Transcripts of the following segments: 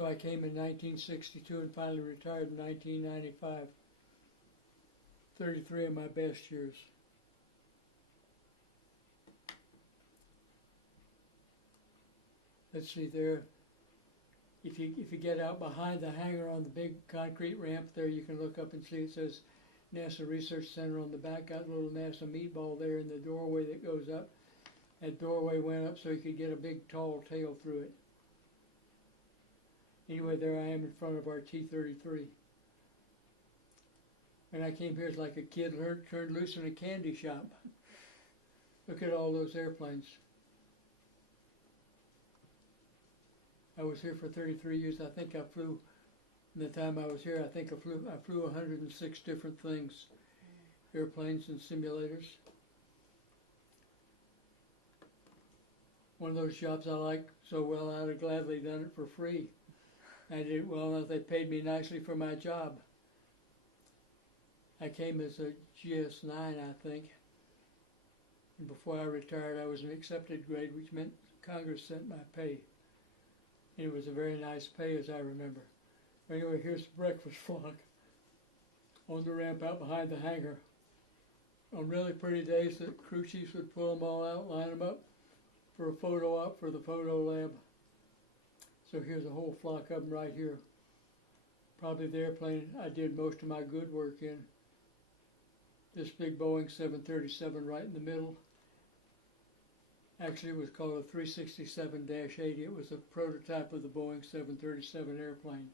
So I came in 1962 and finally retired in 1995. 33 of my best years. Let's see there. If you get out behind the hangar on the big concrete ramp there, you can look up and see it says NASA Research Center on the back. Got a little NASA meatball there in the doorway that goes up. That doorway went up so you could get a big tall tail through it. Anyway, there I am in front of our T-33. When I came here, it's like a kid turned loose in a candy shop. Look at all those airplanes. I was here for 33 years. I think I flew, in the time I was here, I think I flew 106 different things, airplanes and simulators. One of those jobs I like so well, I'd have gladly done it for free. I did it well enough, they paid me nicely for my job. I came as a GS-9, I think. And before I retired, I was an accepted grade, which meant Congress sent my pay. And it was a very nice pay, as I remember. Anyway, here's the breakfast flock on the ramp out behind the hangar. On really pretty days, the crew chiefs would pull them all out, line them up for a photo op for the photo lab. So here's a whole flock of them right here. Probably the airplane I did most of my good work in. This big Boeing 737 right in the middle. Actually, it was called a 367-80. It was a prototype of the Boeing 737 airplane.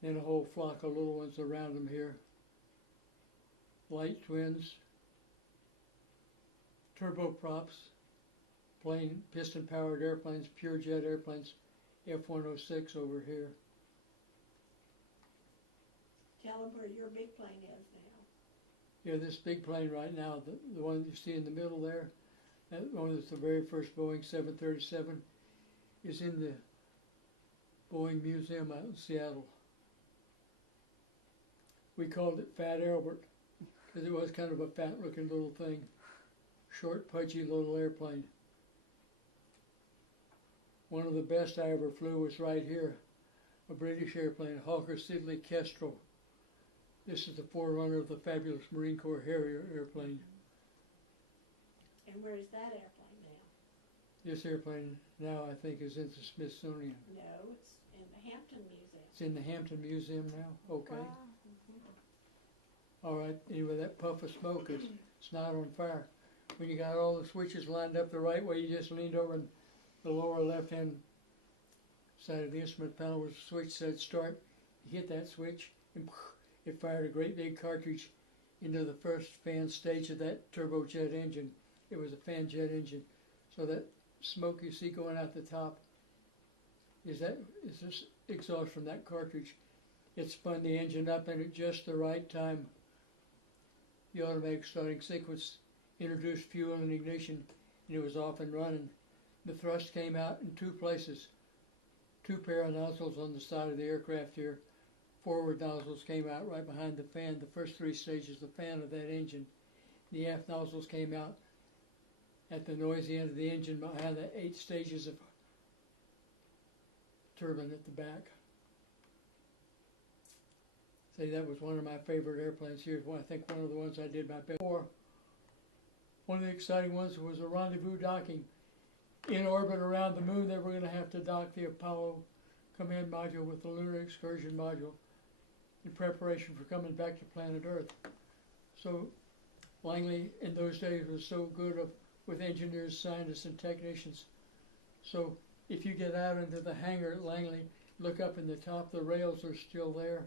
Then a whole flock of little ones around them here. Light twins, turboprops, piston-powered airplanes, pure jet airplanes, F-106 over here. Tell them where your big plane is now. Yeah, this big plane right now, the one you see in the middle there, that one is the very first Boeing 737, is in the Boeing Museum out in Seattle. We called it Fat Albert because it was kind of a fat-looking little thing, short, pudgy little airplane. One of the best I ever flew was right here, a British airplane, Hawker Siddeley Kestrel. This is the forerunner of the fabulous Marine Corps Harrier airplane. And where is that airplane now? This airplane now I think is in the Smithsonian. No, it's in the Hampton Museum. It's in the Hampton Museum now? Okay. Wow. All right, anyway, that puff of smoke is it's not on fire. When you got all the switches lined up the right way, you just leaned over and the lower left-hand side of the instrument panel was a switch said start. You hit that switch and it fired a great big cartridge into the first fan stage of that turbojet engine. It was a fan jet engine. So that smoke you see going out the top is this exhaust from that cartridge. It spun the engine up and at just the right time the automatic starting sequence introduced fuel and ignition and it was off and running. The thrust came out in two places. Two pair of nozzles on the side of the aircraft here. Forward nozzles came out right behind the fan, the first three stages, the fan of that engine. The aft nozzles came out at the noisy end of the engine behind the 8 stages of turbine at the back. See, that was one of my favorite airplanes here. I think one of the ones I did my best for. One of the exciting ones was a rendezvous docking. In orbit around the moon, they were going to have to dock the Apollo command module with the lunar excursion module in preparation for coming back to planet Earth. So Langley in those days was so good with engineers, scientists, and technicians. So if you get out into the hangar at Langley, look up in the top, the rails are still there.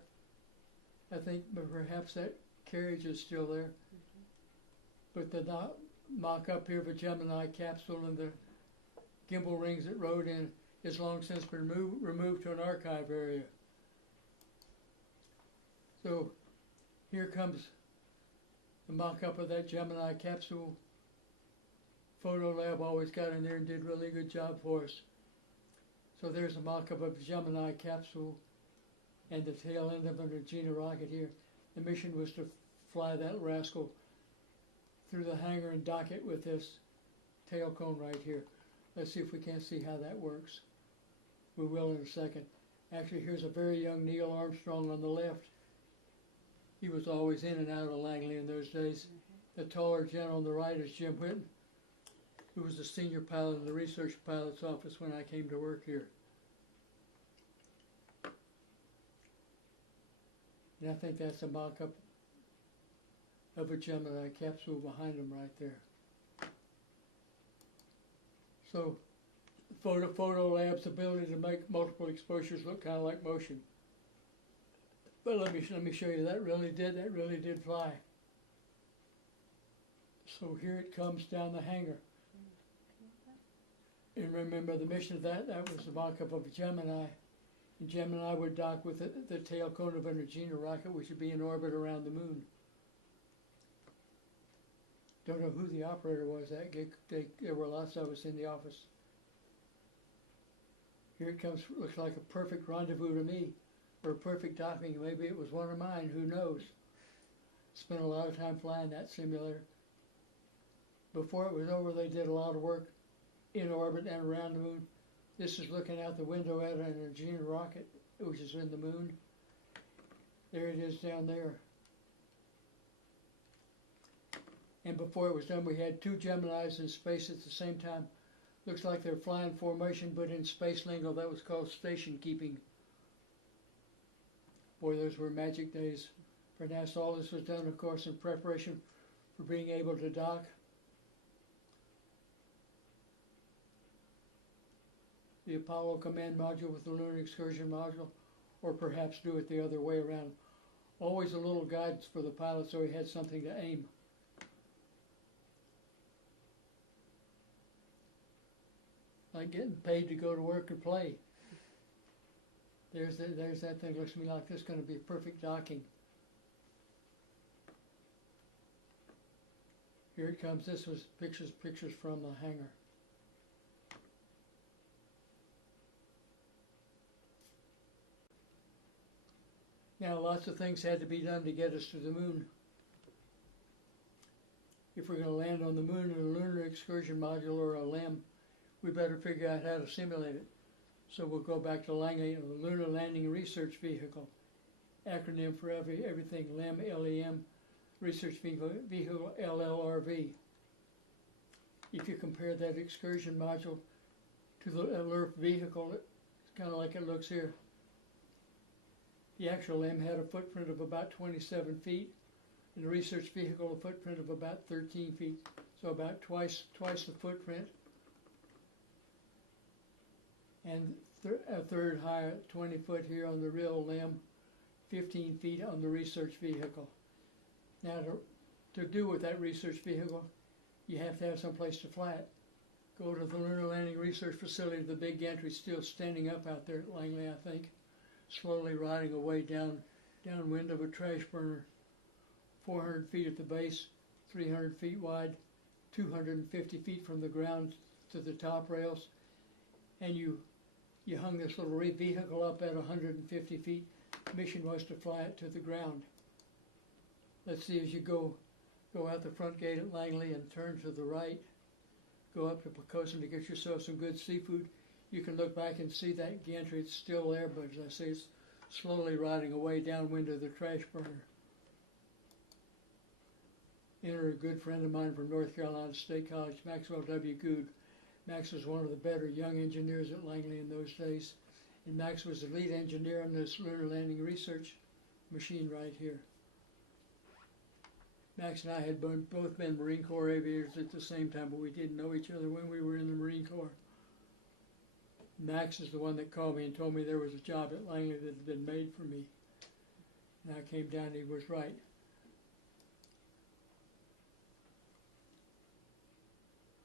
I think perhaps that carriage is still there. But the mock-up here of a Gemini capsule and the gimbal rings it rode in has long since been removed to an archive area. So here comes the mock-up of that Gemini capsule. Photo Lab always got in there and did a really good job for us. So there's a mock-up of the Gemini capsule and the tail end of an Agena rocket here. The mission was to fly that rascal through the hangar and dock it with this tail cone right here. Let's see if we can't see how that works. We will in a second. Actually, here's a very young Neil Armstrong on the left. He was always in and out of Langley in those days. The taller gentleman on the right is Jim Whitten, who was the senior pilot in the research pilot's office when I came to work here. And I think that's a mock-up of a Gemini capsule behind him right there. So, Photo Lab's ability to make multiple exposures look kind of like motion. But let me show you, that really did fly. So here it comes down the hangar. And remember the mission of that was the mock-up of a Gemini. And Gemini would dock with the tail cone of an Agena rocket, which would be in orbit around the moon. Don't know who the operator was that gig. There were lots of us in the office. Here it comes, looks like a perfect rendezvous to me, or a perfect docking. Maybe it was one of mine, who knows. Spent a lot of time flying that simulator. Before it was over, they did a lot of work in orbit and around the moon. This is looking out the window at an Agena rocket, which is in the moon. There it is down there. And before it was done, we had 2 Geminis in space at the same time. Looks like they're flying formation, but in space lingo, that was called station keeping. Boy, those were magic days for NASA. All this was done, of course, in preparation for being able to dock. The Apollo command module with the lunar excursion module, or perhaps do it the other way around. Always a little guidance for the pilot so he had something to aim. Like getting paid to go to work and play. There's that thing. Looks to me like this is going to be a perfect docking. Here it comes. This was pictures from the hangar. Now, lots of things had to be done to get us to the moon. If we're going to land on the moon in a lunar excursion module or a LEM, we better figure out how to simulate it. So we'll go back to Langley, the Lunar Landing Research Vehicle, acronym for everything, LEM, LEM, Research Vehicle, LLRV. If you compare that excursion module to the alert vehicle, it's kind of like it looks here. The actual LEM had a footprint of about 27 feet, and the research vehicle a footprint of about 13 feet, so about twice the footprint. And a third higher, 20 foot here on the real LEM, 15 feet on the research vehicle. Now to do with that research vehicle, you have to have some place to fly it. Go to the Lunar Landing Research Facility, the big gantry still standing up out there at Langley, I think, slowly riding away downwind of a trash burner, 400 feet at the base, 300 feet wide, 250 feet from the ground to the top rails, and you hung this little vehicle up at 150 feet. Mission was to fly it to the ground. Let's see, as you go out the front gate at Langley and turn to the right, go up to Pocosin to get yourself some good seafood. You can look back and see that gantry. It's still there, but as I say, it's slowly riding away downwind of the trash burner. Enter a good friend of mine from North Carolina State College, Maxwell W. Good. Max was one of the better young engineers at Langley in those days, and Max was the lead engineer on this lunar landing research machine right here. Max and I had both been Marine Corps aviators at the same time, but we didn't know each other when we were in the Marine Corps. Max is the one that called me and told me there was a job at Langley that had been made for me. And I came down and he was right.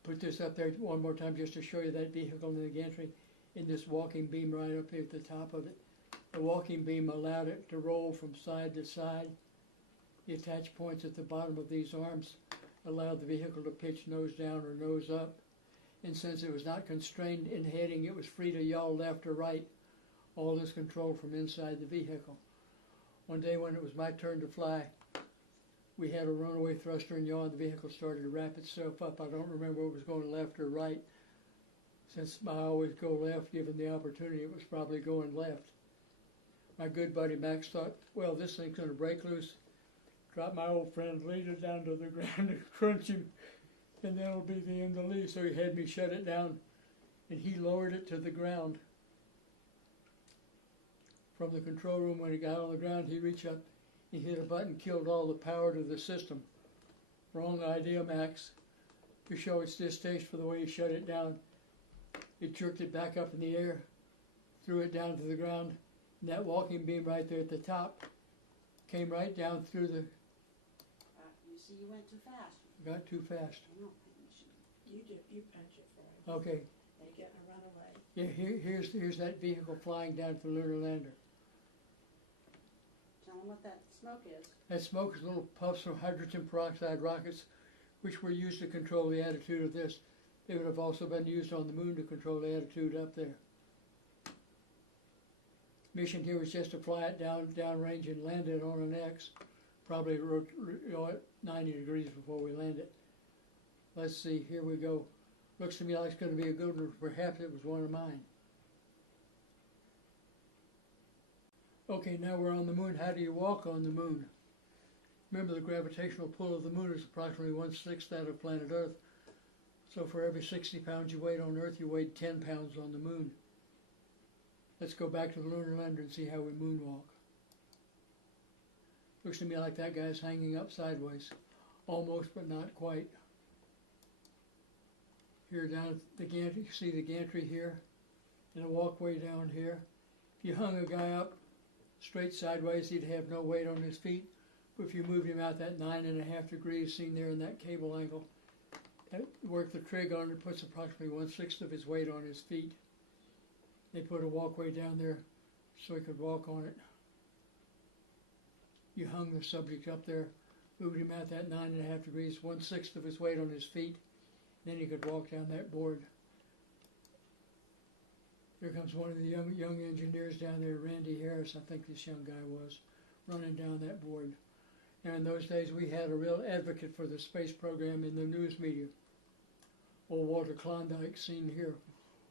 Put this up there one more time just to show you that vehicle in the gantry in this walking beam right up here at the top of it. The walking beam allowed it to roll from side to side. The attach points at the bottom of these arms allowed the vehicle to pitch nose down or nose up. And since it was not constrained in heading, it was free to yaw left or right. All this controlled from inside the vehicle. One day when it was my turn to fly, we had a runaway thruster and yaw, and the vehicle started to wrap itself up. I don't remember if it was going left or right. Since I always go left, given the opportunity, it was probably going left. My good buddy Max thought, well, this thing's going to break loose. Drop my old friend leader down to the ground and crunch him, and that'll be the end of Lee. So he had me shut it down, and he lowered it to the ground. From the control room, when he got on the ground, he reached up, he hit a button, killed all the power to the system. Wrong idea, Max. To show its distaste for the way he shut it down, it jerked it back up in the air, threw it down to the ground, and that walking beam right there at the top came right down through the... You see, you went too fast. Got too fast. I know. You punch it for him. Okay. They get in a runaway. Yeah, here's that vehicle flying down to the lunar lander. Tell them what that smoke is. That smoke is little puffs of hydrogen peroxide rockets, which were used to control the attitude of this. They would have also been used on the moon to control the attitude up there. Mission here was just to fly it downrange and land it on an X, probably at 90 degrees before we land it. Let's see, here we go. Looks to me like it's going to be a good one. Perhaps it was one of mine. Okay, now we're on the moon. How do you walk on the moon? Remember, the gravitational pull of the moon is approximately 1/6 that of planet Earth. So for every 60 pounds you weighed on Earth, you weighed 10 pounds on the moon. Let's go back to the lunar lander and see how we moonwalk. Looks to me like that guy's hanging up sideways. Almost, but not quite. Here down at the gantry, you see the gantry here, and a walkway down here. If you hung a guy up straight sideways, he'd have no weight on his feet. But if you moved him out that 9.5 degrees seen there in that cable angle, that work the trig on it puts approximately 1/6 of his weight on his feet. They put a walkway down there so he could walk on it. You hung the subject up there, moved him out that 9.5 degrees, 1/6 of his weight on his feet, then he could walk down that board. Here comes one of the young engineers down there, Randy Harris, I think this young guy was, running down that board. And in those days we had a real advocate for the space program in the news media. Old Walter Klondike, seen here.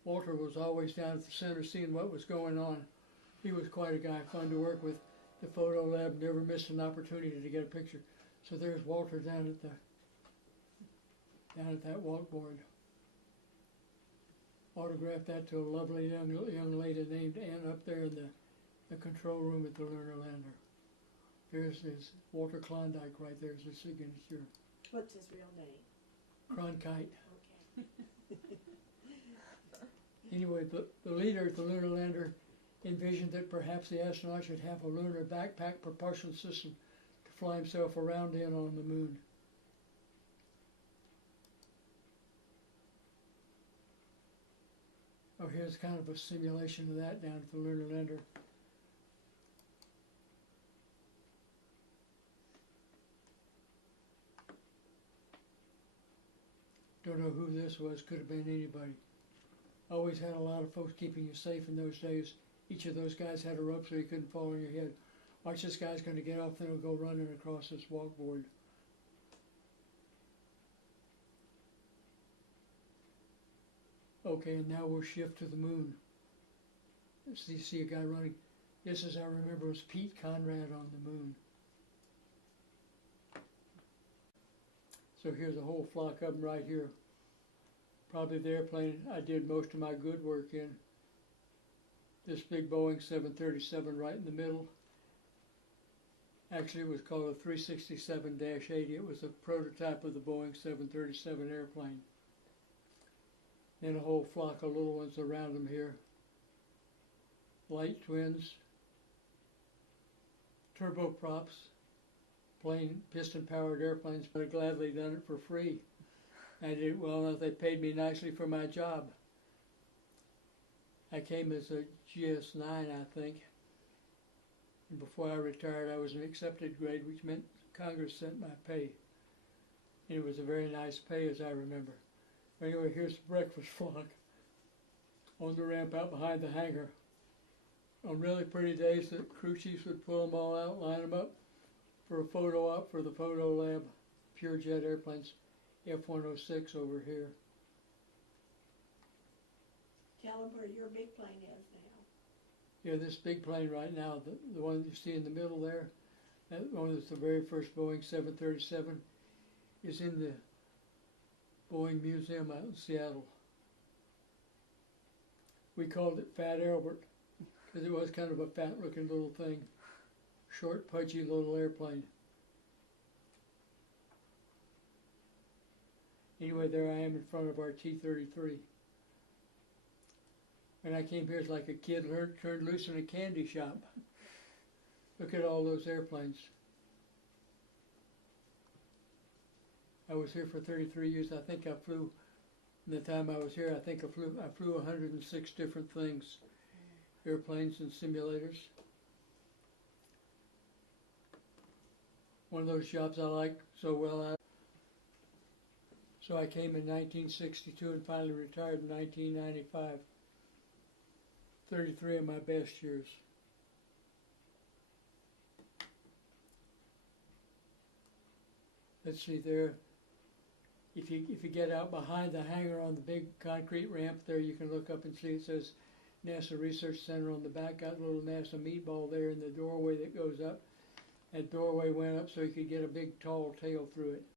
Walter was always down at the center seeing what was going on. He was quite a guy, fun to work with. The photo lab never missed an opportunity to get a picture. So there's Walter down at that walkboard. Autographed that to a lovely young lady named Ann up there in the control room at the lunar lander. There's Walter Klondike right there's his signature. What's his real name? Cronkite. Okay. Anyway, the leader at the lunar lander envisioned that perhaps the astronaut should have a lunar backpack propulsion system to fly himself around in on the moon. Oh, here's kind of a simulation of that down at the lunar lander. Don't know who this was, could have been anybody. Always had a lot of folks keeping you safe in those days. Each of those guys had a rope so you couldn't fall on your head. Watch, this guy's going to get off, then he'll go running across this walkboard. Okay, and now we'll shift to the moon. So you see a guy running. This, as I remember, was Pete Conrad on the moon. So here's a whole flock of them right here. Probably the airplane I did most of my good work in. This big Boeing 737 right in the middle. Actually, it was called a 367-80. It was a prototype of the Boeing 737 airplane. And a whole flock of little ones around them here. Light twins, turboprops, plain piston-powered airplanes. I'd have gladly done it for free. I did it well enough. They paid me nicely for my job. I came as a GS9, I think. And before I retired, I was an accepted grade, which meant Congress sent my pay. And it was a very nice pay, as I remember. Anyway, here's the breakfast flock on the ramp out behind the hangar. On really pretty days, the crew chiefs would pull them all out, line them up for a photo op for the photo lab. Pure jet airplanes, F-106 over here. Tell them where your big plane is now. Yeah, this big plane right now, the one you see in the middle there, that one is the very first Boeing 737, is in the Boeing Museum out in Seattle. We called it Fat Albert because it was kind of a fat-looking little thing, short, pudgy little airplane. Anyway, there I am in front of our T-33. When I came here, it's like a kid turned loose in a candy shop. Look at all those airplanes. I was here for 33 years. I think I flew, in the time I was here, I think I flew 106 different things. Airplanes and simulators. One of those jobs I liked so well. So I came in 1962 and finally retired in 1995. 33 of my best years. Let's see there. If you get out behind the hangar on the big concrete ramp there, you can look up and see it says NASA Research Center on the back. Got a little NASA meatball there in the doorway that goes up. That doorway went up so you could get a big tall tail through it.